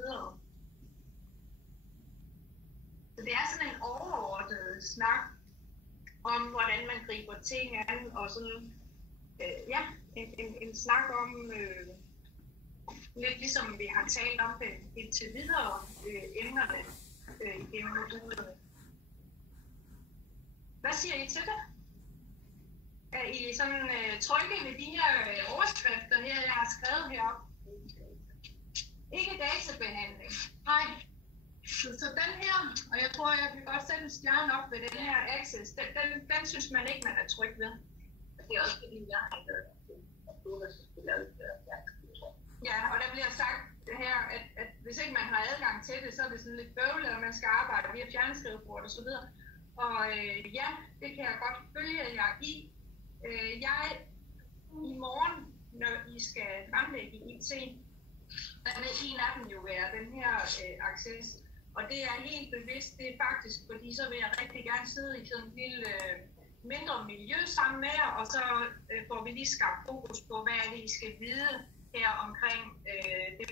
videre. Så det er sådan en overordnet snak om, hvordan man griber ting an, og sådan, en snak om, lidt ligesom vi har talt om det indtil videre emnerne igennem modulerne. Hvad siger I til det? Er I sådan trygge ved de her overskrifter her, jeg har skrevet heroppe? Ikke databehandling. Nej. Så den her, og jeg tror, jeg kan godt sætte en stjerne op ved den her access, den synes man ikke, man er tryg ved. Det er også fordi, jeg har ikke lavet det. Ja, og der bliver sagt her, at hvis ikke man har adgang til det, så er det sådan lidt bøvlet, og man skal arbejde via fjernskrivebord og så videre. Og ja, det kan jeg godt følge jer i. I morgen, når I skal fremlægge IT, der vil en af dem jo være den her access. Og det er helt bevidst, det er faktisk, fordi så vil jeg rigtig gerne sidde i sådan en lille mindre miljø sammen med jer, og så får vi lige skabt fokus på, hvad er det, I skal vide her omkring det